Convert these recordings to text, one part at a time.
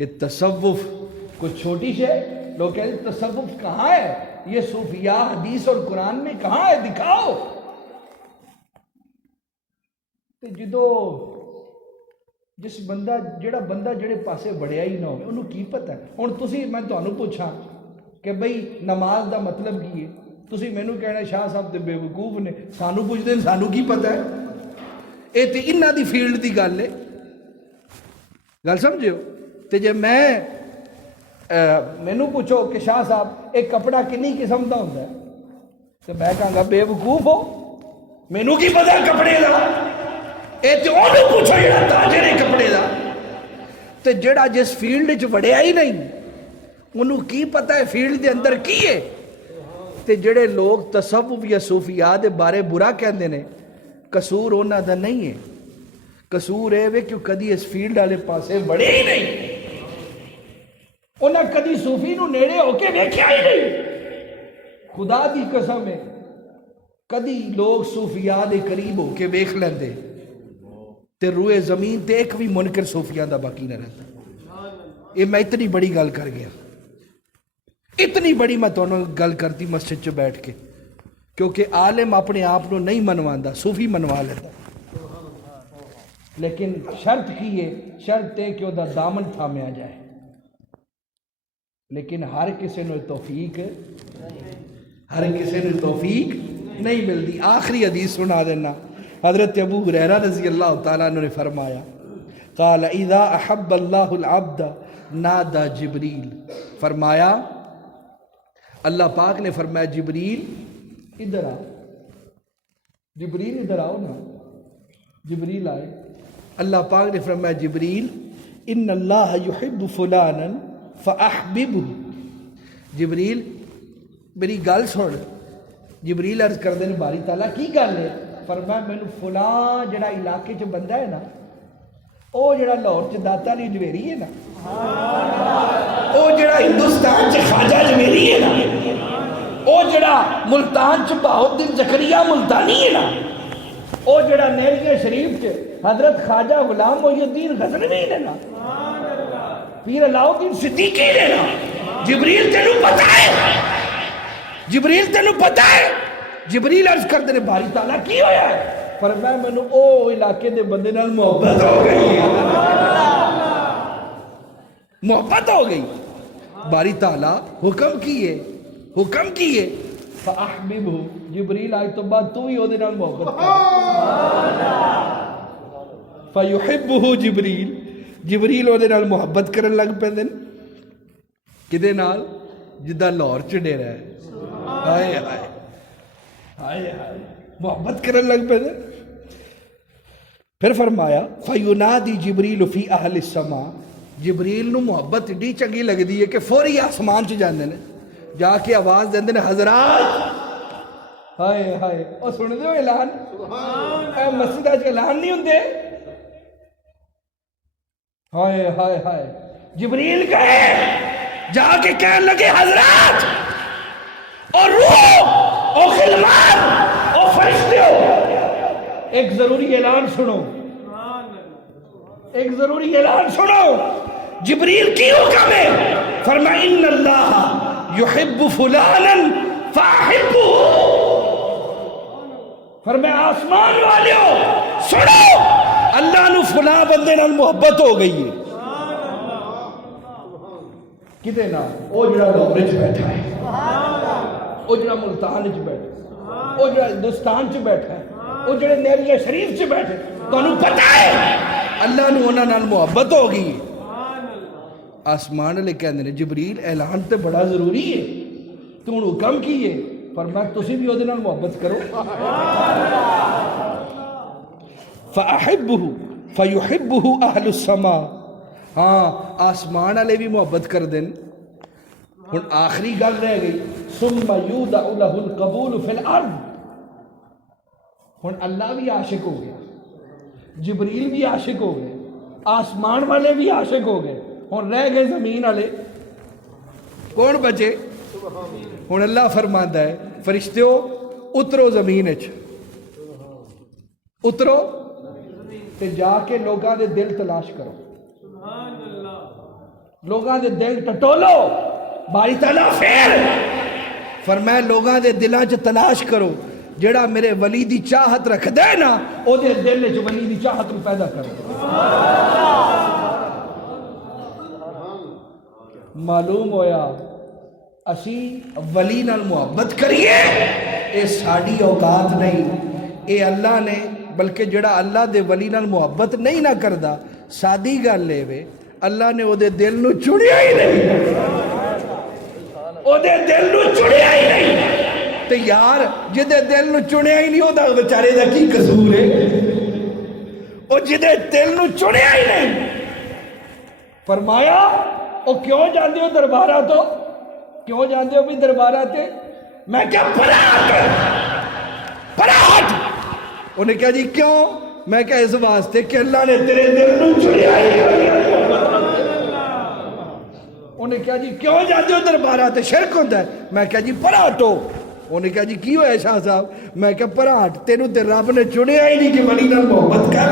یہ تصوف کچھ چھوٹی شے، لوگ کہتے ہیں تصوف کہاں ہے؟ یہ صوفیاء حدیث اور قرآن میں کہاں ہے؟ دکھاؤ۔ جدو جس بندہ جڑے پاسے بڑھیا ہی نہ ہو انہوں کی پتہ ہے۔ ہن تسی میں تانوں پوچھاں کہ بھئی نماز دا مطلب کی ہے، تسی مینوں کہنا شاہ صاحب تے بے وقوف نے، سانوں پوچھدے ہیں سانوں کی پتہ ہے؟ اے تے انہاں دی فیلڈ دی گل ہے، گل سمجھو۔ تے جے مینوں پوچھو کہ شاہ صاحب ایک کپڑا کنی قسم دا ہوندا ہے تے میں کہاں گا بے وقوف ہو، مینوں کی پتہ ہے کپڑے دا؟ اے تے انہوں پوچھو جڑا تاجر ہے کپڑے دا۔ تے جڑا جس فیلڈ وچ وڑیا ہی نہیں انہوں کی پتہ ہے فیلڈ دے اندر کی ہے؟ تے جڑے لوگ تصوف یا صوفیاء دے بارے برا کہندے نے، قصور انہاں دا نہیں ہے، قصور اے وے کہ کدی اس فیلڈ والے پاسے بڑے ہی نہیں، انہاں کدی صوفی نو نیڑے ہو کے ویکھیا ہی نہیں۔ خدا دی قسم ہے کدی لوگ صوفیاء دے قریب ہو کے ویکھ لیندے تے روئے زمین تے ایک بھی منکر صوفیاء دا باقی نہ رہتا۔ یہ میں اتنی بڑی گل کر گیا، اتنی بڑی میں تانوں گل کرتی مسجد چ بیٹھ کے، کیونکہ عالم اپنے آپ نو نہیں منواندا، صوفی منوا لیتا، لیکن شرط کی ہے، شرط ہے کہ وہ دا دامن تھامیا جائے، لیکن ہر کسی نو توفیق نہیں ملتی۔ آخری حدیث سنا دینا، حضرت ابو ہریرہ رضی اللہ تعالیٰ عنہ نے فرمایا قال اذا احب اللہ العبد نادى جبریل، فرمایا اللہ پاک نے فرمایا جبریل ادھر آ، جبریل ادھر آؤ نا، جبریل آئے، اللہ پاک نے فرمایا جبریل ان اللہ یحب فلانا فاحببہ، جبریل میری گل سن، جبریل عرض کر دیں باری تعالیٰ کی گل ہے؟ فرمایا میں فلاں جڑا علاقے چ بندہ ہے نا، او جڑا لاہور چ داتا علی جویری ہے نا، او جڑا ہندوستان چ خواجہ جویری ہے نا، او جڑا ملتان چ بہاؤالدین زکریا ملتانی ہے نا، او جڑا نیلگے شریف چ حضرت خواجہ غلام محی الدین غزنوی ہے نا، پیر علاؤالدین صدیقی ہے نا، جبریل تینوں پتہ ہے؟ جبریل تینوں پتہ ہے؟ جبریل عرض کر دے باری تعالیٰ کی ہویا ہے؟ فرمایا میں نے او علاقے دے بندے نال محبت ہو گئی، محبت ہو گئی۔ باری تعالیٰ حکم کیے فاحببہ، جبریل آج تو بعد تو ہی او دے نال محبت کر، فیحبہ جبریل او دے نال محبت کرن لگ پیندے نے، کدے نال؟ جدہ لاہور چ ڈیرا ہے، ہائے ہائے ہائے ہائے، محبت کرن لگ پہ دے۔ پھر فرمایا فَيُنَادِي جِبْرِيلُ فِي أَهْلِ السَّمَاءِ، جبریل نو محبت ڈی چنگی لگ دی ہے کہ فوری آسمان چ جاندے نے، جا کے آواز دیندے نے حضرات، ہائے ہائے، اور سن دے ہو اعلان، اے مسجد آج اعلان نہیں ہوندے، ہائے ہائے ہائے، جبریل گئے جا کے کہنے لگے حضرات اور روح اور خلمان اور فرشتے ہو، ایک ضروری اعلان سنو، ایک ضروری اعلان سنو، جبریل کی حکم ہے، فرمایا ان اللہ یحب فلانا فاحبہ، فرمایا آسمان والیو سنو، اللہ نو فلاں بندے نال محبت ہو گئی ہے، کدے نال؟ او جڑا لاہور وچ بیٹھا ہے، او جڑا ملتان وچ بیٹھا ہے، او جڑا ہندوستان چ بیٹھا ہے، او جڑے نیلگے شریف چ بیٹھے، تانوں پتہ ہے اللہ نو انہاں نال محبت ہو گئی۔ آسمان والے کہندے نے جبریل اعلان تے بڑا ضروری ہے، تو ہن حکم کی ہے؟ فرمایا تسی بھی اودے نال محبت کرو، فاحبہ فیحبہ اہل السماء، ہاں آسمان والے بھی محبت کر دیں۔ ہن آخری گل رہ گئی ثم یودع لہ القبول فی الارض، ہن اللہ بھی عاشق ہو گیا، جبریل بھی عاشق ہو گئے، آسمان والے بھی عاشق ہو گئے، ہن رہ گئے زمین والے، کون بچے؟ ہن اللہ فرماندا ہے فرشتیو اترو زمین وچ، اترو تے جا کے لوگاں دے دل تلاش کرو، لوگاں دے دل ٹٹولو باری تعالیٰ پھر فرمایا لوگاں دے دلاں چ تلاش کرو جڑا میرے ولی دی چاہت رکھ دے نا او دے دل چ ولی دی چاہت نو پیدا کرو. معلوم ہویا اسی ولی نال محبت کریے اے ساڑی اوقات نہیں، اے اللہ نے بلکہ جڑا اللہ دے ولی نال محبت نہیں نہ کردا سادی گل لے وے اللہ نے او دے دل نو چڑیا ہی نہیں، او دے دل نو چڑیا ہی نہیں. تے یار جدے دل نو چڑیا ہی نہیں او دا بیچارے دا کی قصور ہے؟ او جدے دل نو چڑیا ہی نہیں. فرمایا او کیوں جاندے ہو دربارہ تو کیوں جاندے ہو بھی دربارہ تے؟ میں کیا پراہٹ انہیں کہا جی کیوں؟ میں کہا اس واسطے کہ اللہ نے تیرے دل نو چڑیا ہی. انہیں کہا جی کیوں جاندے ہو دربارہ تے شرک ہوندہ ہے؟ میں کہا جی پراہٹو. انہیں کہا جی کی ہوئے شاہ صاحب؟ میں کہا پراہٹ تینوں تے رب نے چڑیا ہی نہیں کہ ولی نال محبت کر.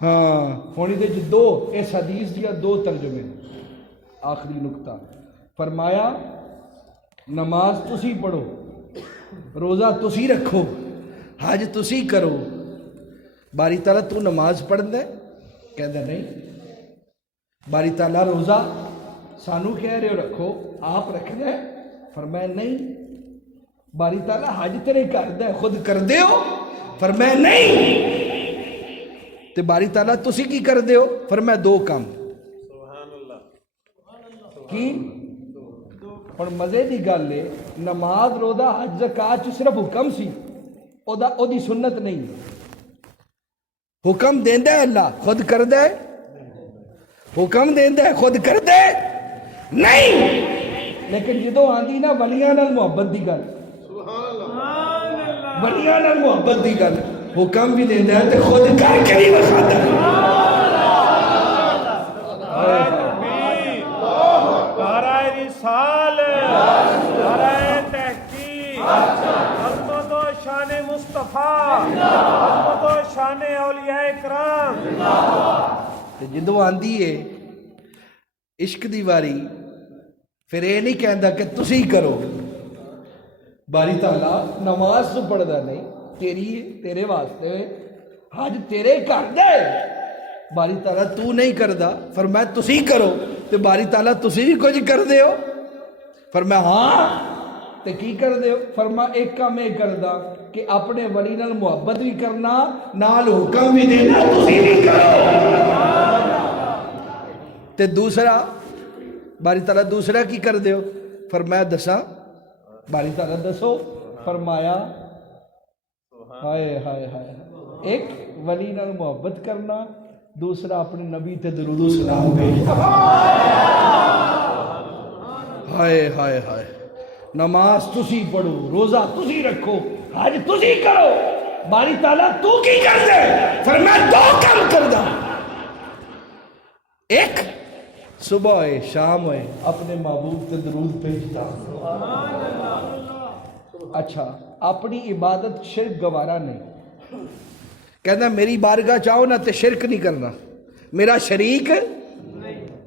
ہاں ہونی دے جو دو اس حدیث دیا دو ترجمے. آخری نکتہ فرمایا نماز تسی پڑھو، روزہ تسی رکھو، حج تسی کرو. باری تعالیٰ تو نماز پڑھ دے کہہ دے نہیں. باری تعالیٰ روزہ سانو کہہ رہے ہو رکھو آپ رکھ دے؟ فرمایا نہیں. باری تعالیٰ حج تیرے کر دے خود کر دے ہو؟ فرمایا نہیں. تے باری تعالیٰ تسی کی کر دے ہو؟ فرمایا دو کام کی. اور مزے دی گل ہے نماز روزہ حج زکات صرف حکم سی او دی سنت نہیں. حکم دیندا ہے اللہ خود کر دے، حکم دیندا ہے خود کر دے نہیں. لیکن جدو آندی نا ولیاں نال محبت دی گل، ولیاں نال محبت دی گل حکم بھی دیندا ہے تے خود کر کے بھی وکھاتا ہے. عظمت و شان مصطفیٰ، عظمت و شان اولیاء اکرام. جدو آندی ہے عشق دی واری پھر یہ نہیں کہندا کہ تسی کرو. باری تعالیٰ نماز تو پڑھدا نہیں تیری تیرے واسطے، حج تیرے کر دے. باری تعالیٰ تو نہیں کردا فرمایا تسی کرو. تے باری تعالیٰ تسی بھی کچھ کر دے ہو؟ فرمایا ہاں. تے کی کر دے ہو؟ فرما ایک کام میں کردا کہ اپنے ولی نال محبت بھی کرنا نال حکم بھی دینا تسی بھی کرو. تے دوسرا باری تعالیٰ دوسرا کی کر دے ہو؟ فرمایا دساں. باری تعالیٰ دسو. فرمایا ہائے ہائے ہائے ایک ولی نال محبت کرنا، دوسرا اپنے نبی تے درود و سلام بھیجنا. ہائے ہائے ہائے. نماز تسی پڑھو، روزہ تسی رکھو، حج تسی کرو. باری تعالیٰ تو کی کر دے؟ فرمایا دو کام کر دا. ایک صبح ہوئے شام ہوئے اپنے محبوب تے درود بھیجتا. اچھا اپنی عبادت شرک گوارا نہیں. کہنا میری بارگاہ چاہو نا تے شرک نہیں کرنا، میرا شریک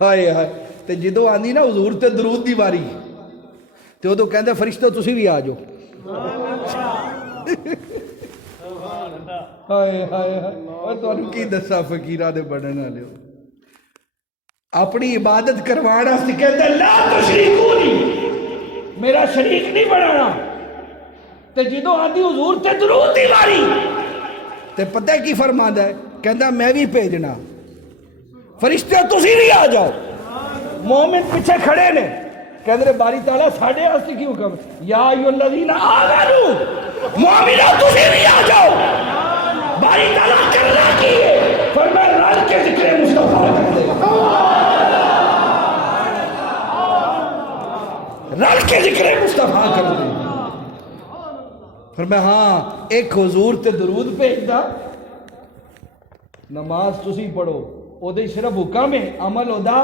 ہائے ہائے. تے جدو آندی نا حضور تے درود دی واری تے وہ تو کہندے فرشتو تسی بھی آ جاؤ. ہائے ہائے ہائے. اور تانوں کی دسا فقیراں دے بڑھن والے اپنی عبادت کروانا واسطے کہندا لا تشریکونی، میرا شریک نہیں بنانا. تے جدو آندی حضور تے درود دی واری تے پتہ کی فرماندا ہے؟ کہندا میں بھی بھیجنا. فرشتے تسی بھی آ جاؤ. مومن پیچھے کھڑے نے کہندے باری تعالیٰ ساڈے واسطے کی حکم یا ایھا الذین آمنو مومنو تسی بھی آ جاؤ. باری تعالیٰ کرنا کی ہے؟ فرمایا رل کے ذکر مصطفیٰ کر دے، رل کے ذکر مصطفیٰ کر دے. فرمایا ہاں ایک حضور تے درود بھیجدا، نماز تسی پڑھو او دے صرف حکم ہے، عمل ہودا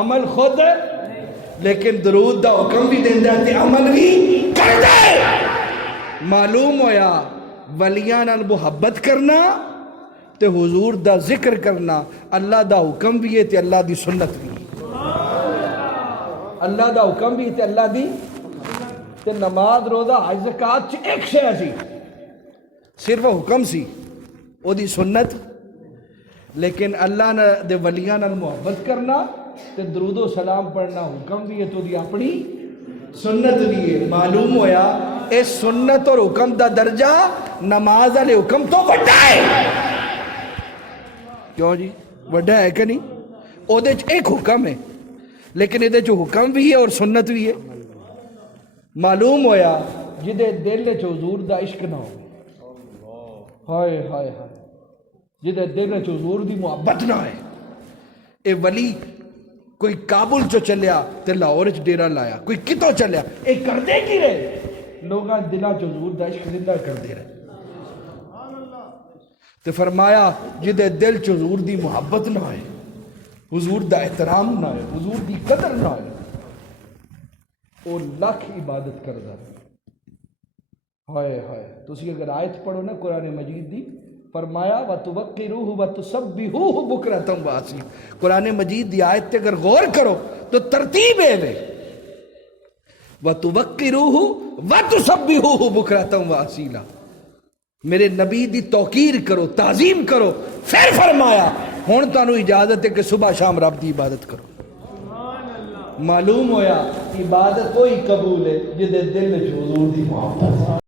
عمل خود، لیکن درود دا حکم بھی دیندا تے عمل بھی کر دے. معلوم ہویا ولیاں نال محبت کرنا تے حضور دا ذکر کرنا اللہ دا حکم بھی ہے تے اللہ دی سنت بھی ہے. اللہ دا حکم بھی تے اللہ دی تے نماز روزہ حج زکات چ ایک شے سی صرف حکم سی او دی سنت. لیکن اللہ نے دے ولیاں نال محبت کرنا تے درود و سلام پڑھنا حکم بھی ہے تو دی اپنی سنت بھی ہے. معلوم ہویا اس سنت اور حکم دا درجہ نماز والے حکم تو بڑا ہے. کیوں جی بڑا ہے کہ نہیں؟ او دے چ ایک حکم ہے لیکن یہ حکم بھی ہے اور سنت بھی ہے. معلوم ہویا جدے دل چ حضور دا عشق نہ ہو، ہائے ہائے ہائے، جدے دل چ حضور دی محبت نہ ہے. اے ولی کوئی کابل چو چلیا تے لاہور چ ڈیرا لایا، کوئی کتوں چلیا، اے کردے کی رہے لوگاں دلاں چ حضور دا عشق زندہ کردے رہے. تے فرمایا جدے دل چ حضور دی محبت نہ ہے، حضور دا احترام نہ ہے، حضور دی قدر نہ ہے، او لاکھ عبادت کردا. ہائے ہائے تسی اگر آیت پڑھو نا قرآن مجید دی، فرمایا وَتُوَقِّرُوهُ وَتُسَبِّحُوهُ بُكْرَةً وَأَصِيلًا. قرآن مجید دی آیت تے اگر غور کرو تو ترتیب ہے وَتُوَقِّرُوهُ وَتُسَبِّحُوهُ بُكْرَةً وَأَصِيلًا. میرے نبی دی توقیر کرو، تعظیم کرو. پھر فرمایا ہن تانوں اجازت ہے کہ صبح شام رب دی عبادت کرو. معلوم ہویا عبادت وہی قبول ہے جدے دل وچ حضور دی محبت.